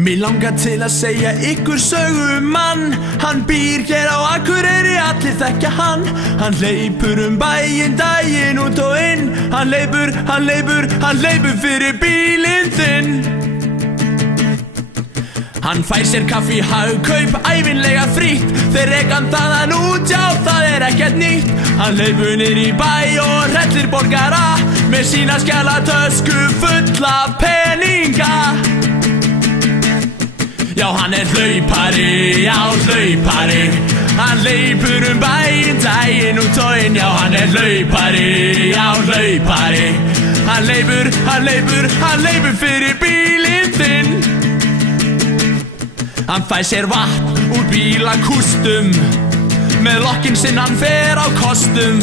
Mig langar til að segja ykkur sögu mann. Hann býr hér á Akureyri, allir þekkja hann. Hann hleypur bæinn daginn út og inn. Hann hleypur fyrir bílinn þinn. Hann fær sér kaffi í Hagkaup, ævinlega frítt. Þeir rekan þaðan út, já það ekkert nýtt. Hann hleypur niður í bæ og hrellir borgara með sína skjalatösku fulla peninga. Já, hann hlaupari, já hlaupari. Hann hleypur bæinn daginn út og inn. Já, hann hlaupari, já hlaupari. Hann hleypur fyrir bílinn þinn. Hann fær sér vatn úr bílakústum. Með lokkinn sinn hann fer á kostum.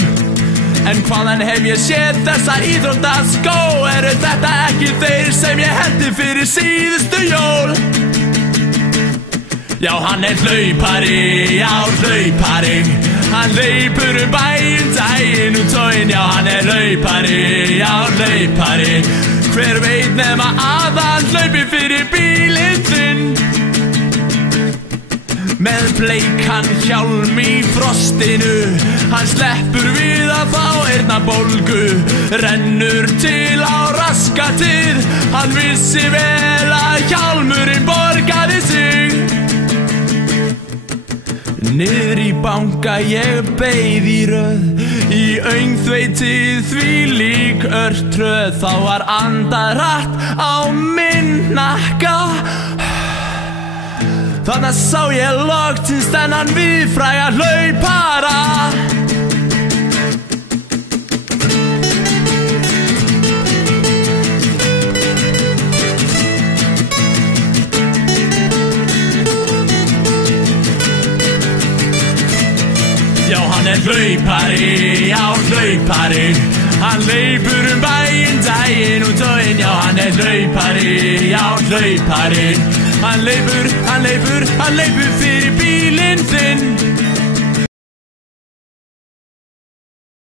En hvaðan hef ég séð þessa íþróttaskó? Eru þetta ekki þeir sem ég hendi fyrir síðustu jól? Já, hann hlaupari, já hlaupari. Hann hleypur bæinn daginn út og inn. Já, hann hlaupari, já hlaupari. Hver veit nema að hann hlaupi fyrir bílinn þinn. Með bleikan hjálm í frostinu. Hann sleppur við að fá eyrnabólgu. Rennur til á raskatið. Hann vissi vel að hjálmurinn borgaði sig. Niður í banka ég beið í röð. Í öngþveitið þvílík örtröð. Þá var andað hratt á minn hnakka. Þarna sá ég loksins þennan víðfræga hlaupara. Já, hann hlaupari, já hlaupari. Hann hleypur bæinn daginn út og inn. Já, hann hlaupari, já hlaupari. Hann hleypur fyrir bílinn þinn.